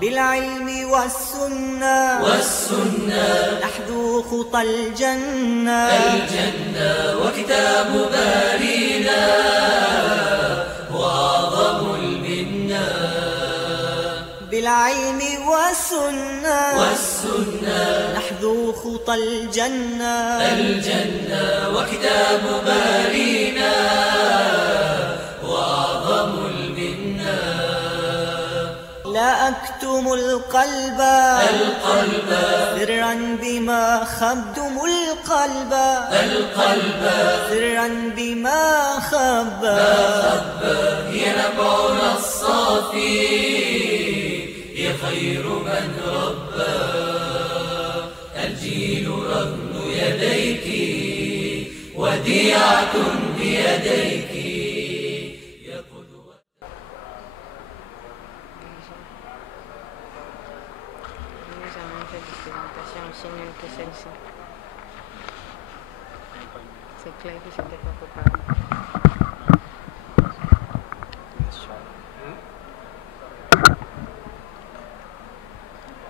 بالعلم والسنة نحذو خطى الجنة وكتاب بارينا هو أعظم المنة. بالعلم والسنة نحذو خطى الجنة وكتاب بارينا هو أعظم المنة. لا أكتم القلب سرا بما خبتم القلب سرا بما خب هي نبعنا الصافي، هي خير من ربى. الجيل رهن يديك وديعة بيديك. Que celle-ci. C'est clair que c'était pas préparé.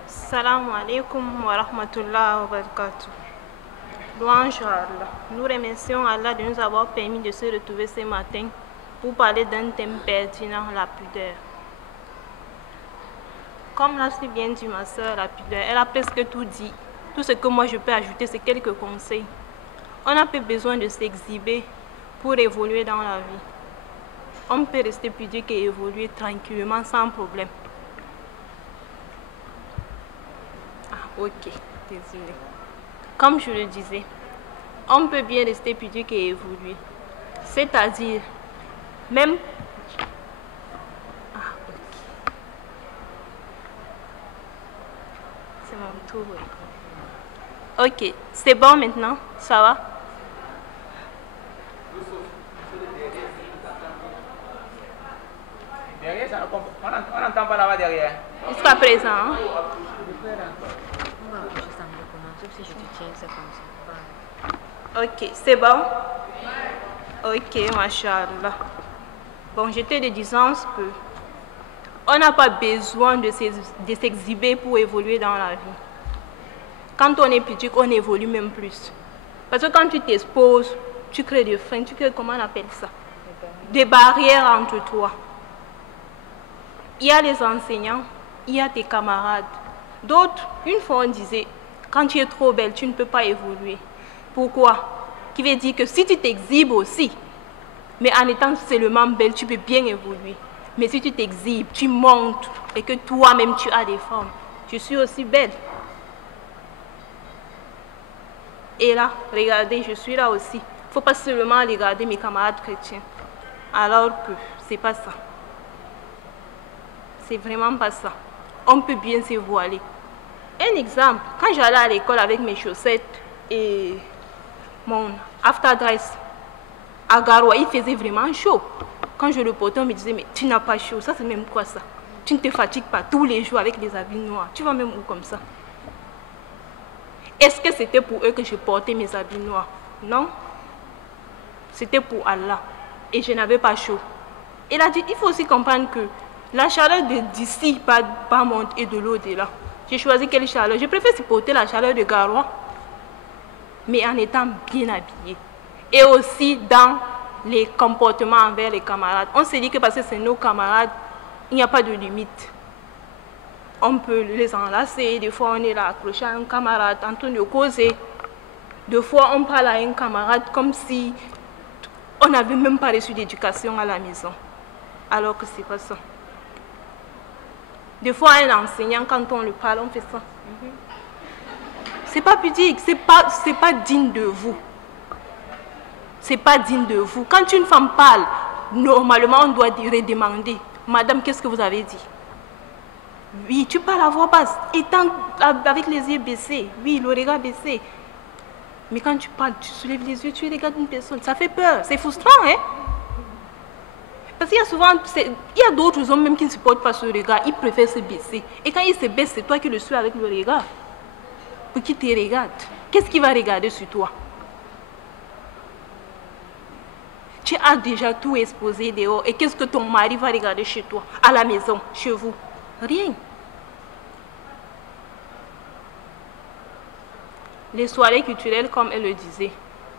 Salam alaikum wa rahmatullah wa barakatuh. Louange à Allah. Nous remercions Allah de nous avoir permis de se retrouver ce matin pour parler d'un thème pertinent, la pudeur. Comme l'a si bien dit ma soeur, la pudeur, elle a presque tout dit. Tout ce que moi je peux ajouter, c'est quelques conseils. On n'a pas besoin de s'exhiber pour évoluer dans la vie. On peut rester pudique et évoluer tranquillement sans problème. Ah, ok, désolé. Comme je le disais, on peut bien rester pudique et évoluer. C'est-à-dire, même... Ah, ok. C'est mon tour, oui. Ok, c'est bon maintenant, ça va? Derrière, ça, on n'entend pas là-bas derrière. Jusqu'à présent. Hein? Ok, c'est bon? Ok, machallah. Bon, j'étais de disant que on n'a pas besoin de s'exhiber pour évoluer dans la vie. Quand on est petit, on évolue même plus. Parce que quand tu t'exposes, tu crées des freins, tu crées, comment on appelle ça? Des barrières entre toi. Il y a les enseignants, il y a tes camarades. D'autres, une fois on disait, quand tu es trop belle, tu ne peux pas évoluer. Pourquoi? Qui veut dire que si tu t'exhibes aussi, mais en étant seulement belle, tu peux bien évoluer. Mais si tu t'exhibes, tu montes et que toi-même tu as des formes, je suis aussi belle. Et là, regardez, je suis là aussi. Il ne faut pas seulement regarder mes camarades chrétiens. Alors que c'est pas ça. C'est vraiment pas ça. On peut bien se voiler. Un exemple, quand j'allais à l'école avec mes chaussettes et mon after dress, à Garoua, il faisait vraiment chaud. Quand je le portais, on me disait, mais tu n'as pas chaud. Ça, c'est même quoi ça? Tu ne te fatigues pas tous les jours avec des habits noirs. Tu vas même où comme ça? Est-ce que c'était pour eux que je portais mes habits noirs? Non. C'était pour Allah. Et je n'avais pas chaud. Il a dit, il faut aussi comprendre que la chaleur d'ici, pas monte et de l'eau de là. J'ai choisi quelle chaleur? Je préfère supporter la chaleur de Garoua, mais en étant bien habillé. Et aussi dans les comportements envers les camarades. On s'est dit que parce que c'est nos camarades, il n'y a pas de limite. On peut les enlacer, des fois on est là accroché à un camarade en train de causer. Des fois on parle à un camarade comme si on n'avait même pas reçu d'éducation à la maison. Alors que c'est pas ça. Des fois un enseignant, quand on le parle, on fait ça. C'est pas pudique, c'est pas digne de vous. C'est pas digne de vous. Quand une femme parle, normalement on doit redemander, madame, qu'est-ce que vous avez dit? Oui, tu parles à voix basse, étant avec les yeux baissés, oui, le regard baissé. Mais quand tu parles, tu soulèves les yeux, tu regardes une personne, ça fait peur, c'est frustrant, hein? Parce qu'il y a souvent, il y a d'autres hommes même qui ne supportent pas ce regard, ils préfèrent se baisser. Et quand ils se baissent, c'est toi qui le suis avec le regard. Pour qui te regarde, qu'est-ce qu'il va regarder sur toi? Tu as déjà tout exposé dehors. Et qu'est-ce que ton mari va regarder chez toi, à la maison, chez vous? Rien. Les soirées culturelles, comme elle le disait,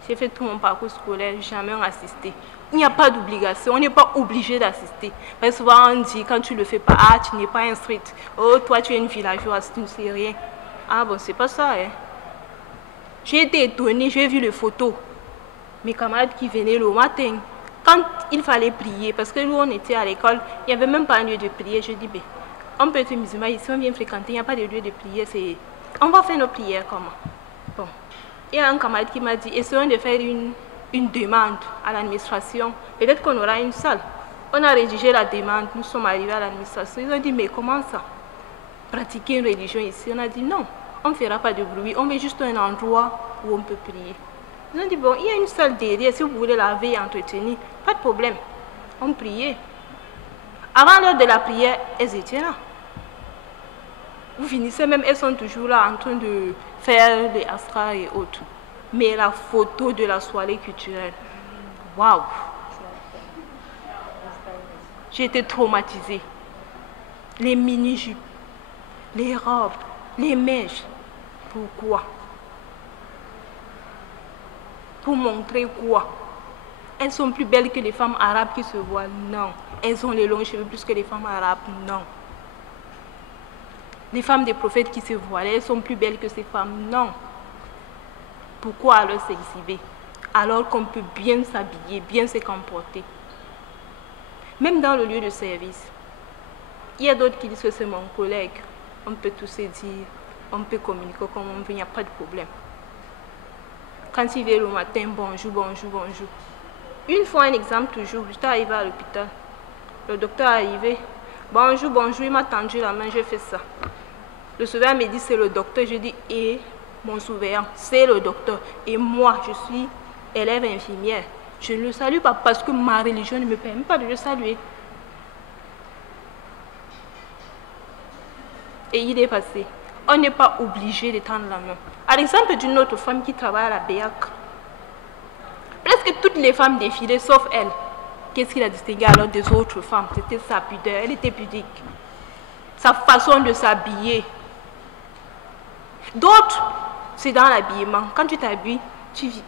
j'ai fait tout mon parcours scolaire, jamais assisté. Il n'y a pas d'obligation, on n'est pas obligé d'assister. Parce que souvent on dit, quand tu ne le fais pas, ah, tu n'es pas instruite. Oh, toi tu es une villageoise, tu ne sais rien. Ah bon, c'est pas ça, hein. J'ai été étonnée, j'ai vu les photos. Mes camarades qui venaient le matin, quand il fallait prier, parce que nous on était à l'école, il n'y avait même pas un lieu de prière. Je dis, ben, on peut être musulman ici, on vient fréquenter, il n'y a pas de lieu de prière, on va faire nos prières comment? Bon. Il y a un camarade qui m'a dit, essayons de faire une demande à l'administration. Peut-être qu'on aura une salle. On a rédigé la demande, nous sommes arrivés à l'administration. Ils ont dit, mais comment ça? Pratiquer une religion ici? On a dit, non, on ne fera pas de bruit, on veut juste un endroit où on peut prier. Ils ont dit, bon, il y a une salle derrière, si vous voulez laver et entretenir, pas de problème. On priait. Avant l'heure de la prière, elles étaient là. Vous finissez même, elles sont toujours là en train de faire les astras et autres. Mais la photo de la soirée culturelle, waouh! J'ai été traumatisée. Les mini-jupes, les robes, les mèches. Pourquoi? Pour montrer quoi? Elles sont plus belles que les femmes arabes qui se voilent? Non. Elles ont les longs cheveux plus que les femmes arabes? Non. Les femmes des prophètes qui se voilaient, elles sont plus belles que ces femmes? Non. Pourquoi alors s'exhiber? Alors qu'on peut bien s'habiller, bien se comporter. Même dans le lieu de service. Il y a d'autres qui disent que c'est mon collègue. On peut tous se dire, on peut communiquer comme on veut, il n'y a pas de problème. Quand il vient le matin, bonjour, bonjour, bonjour. Une fois, un exemple toujours, j'étais arrivée à l'hôpital. Le docteur est arrivé. Bonjour, bonjour, il m'a tendu la main, j'ai fait ça. Le surveillant me dit, c'est le docteur. Je dis, et mon surveillant, c'est le docteur. Et moi, je suis élève infirmière. Je ne le salue pas parce que ma religion ne me permet pas de le saluer. Et il est passé. On n'est pas obligé de tendre la main. À l'exemple d'une autre femme qui travaille à la BEAC, presque toutes les femmes défilaient, sauf elle. Qu'est-ce qui la distinguait alors des autres femmes? C'était sa pudeur, elle était pudique. Sa façon de s'habiller. D'autres, c'est dans l'habillement. Quand tu t'habilles, tu vis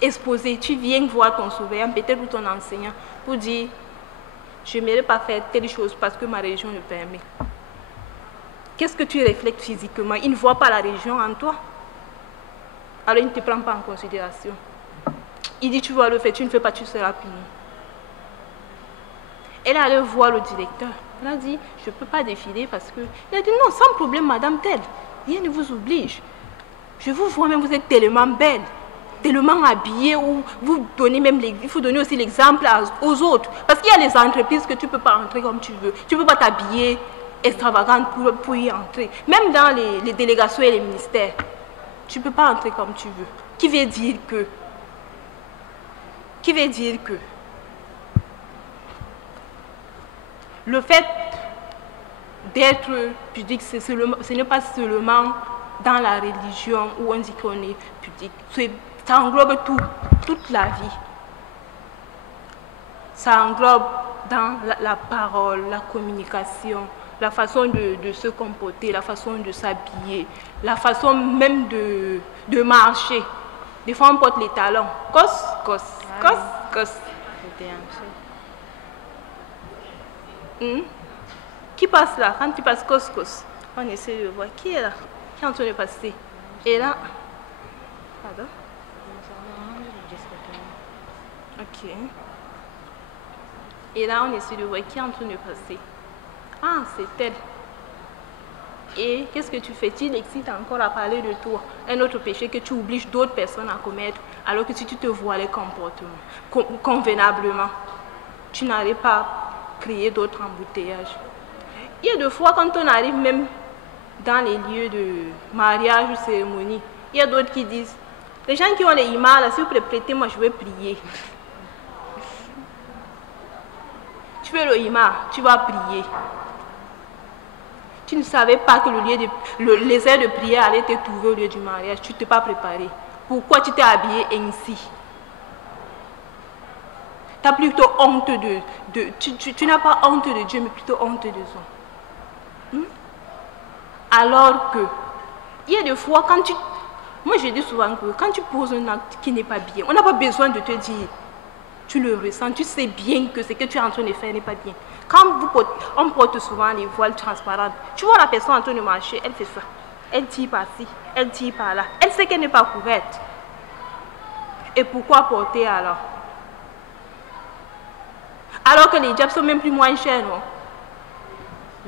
exposé, tu viens voir ton surveillant, peut-être ou ton enseignant, pour dire, je n'aimerais pas faire telle chose parce que ma religion le permet. Qu'est-ce que tu reflètes physiquement? Il ne voit pas la religion en toi. Alors il ne te prend pas en considération. Il dit, tu vas le faire, tu ne fais pas, tu seras puni. Elle allait voir le directeur. Elle a dit, je ne peux pas défiler parce que... Il a dit, non, sans problème, madame telle. Rien ne vous oblige. Je vous vois même, vous êtes tellement belle, tellement habillée, ou vous donnez même, il faut donner aussi l'exemple aux autres. Parce qu'il y a les entreprises que tu ne peux pas entrer comme tu veux. Tu ne peux pas t'habiller extravagante pour y entrer. Même dans les délégations et les ministères, tu ne peux pas entrer comme tu veux. Qui veut dire que le fait d'être pudique, ce n'est pas seulement dans la religion où on dit qu'on est pudique. Ça englobe toute la vie. Ça englobe dans la parole, la communication, la façon de se comporter, la façon de s'habiller, la façon même de marcher. Des fois, on porte les talons. Cos. Qui passe là? Quand tu passes cos, on essaie de voir qui est là, qui est en train de passer. Et là, pardon? Ok. Et là, on essaie de voir qui est en train de passer. Ah, c'est elle. Et qu'est-ce que tu fais? Tu l'excites encore à parler de toi. Un autre péché que tu obliges d'autres personnes à commettre, alors que si tu te voilais convenablement, tu n'allais pas créer d'autres embouteillages. Il y a des fois, quand on arrive même dans les lieux de mariage ou cérémonie, il y a d'autres qui disent, les gens qui ont les imams, là, s'il vous plaît, prêtez-moi, je vais prier. Tu es le imam, tu vas prier. Tu ne savais pas que les heures de prière allaient te trouver au lieu du mariage. Tu ne t'es pas préparé. Pourquoi tu t'es habillé ainsi? Tu as plutôt honte tu n'as pas honte de Dieu, mais plutôt honte des hommes. Alors que, il y a des fois, quand Moi, je dis souvent que quand tu poses un acte qui n'est pas bien, on n'a pas besoin de te dire. Tu le ressens, tu sais bien que ce que tu es en train de faire n'est pas bien. Quand on porte souvent les voiles transparentes, tu vois la personne en train de marcher, elle fait ça. Elle tire par-ci, elle tire par-là. Elle sait qu'elle n'est pas couverte. Et pourquoi porter alors? Alors que les hijabs sont même plus moins chers, non?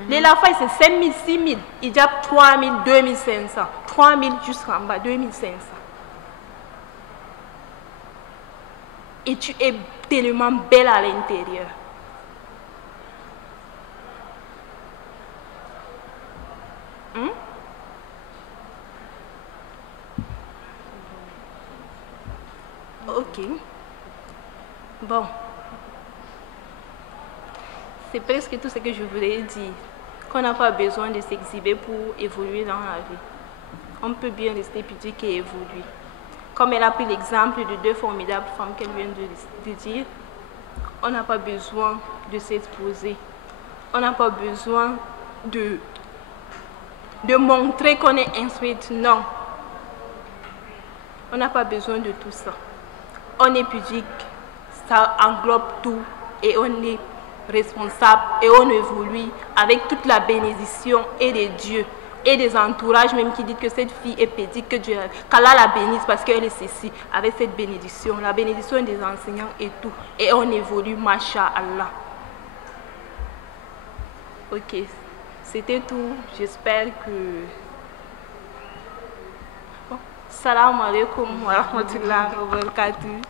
Les lafailles, c'est 5 000, 6 000. Hijab, 3 000, 2 500. 3 000 jusqu'en bas, 2 500. Et tu es tellement belle à l'intérieur. Ok. Bon. C'est presque tout ce que je voulais dire. Qu'on n'a pas besoin de s'exhiber pour évoluer dans la vie. On peut bien rester pudique et évoluer. Comme elle a pris l'exemple de 2 formidables femmes qu'elle vient de dire, on n'a pas besoin de s'exposer. On n'a pas besoin de montrer qu'on est instruite. Non. On n'a pas besoin de tout ça. On est pudique, ça englobe tout et on est responsable et on évolue avec toute la bénédiction et des dieux et des entourages même qui disent que cette fille est pudique, que Dieu, qu'Allah la bénisse parce qu'elle est ceci, avec cette bénédiction, la bénédiction des enseignants et tout. Et on évolue, masha'Allah. Ok, c'était tout. J'espère que... Salam alaikum wa rahmatullahi wa barakatuh.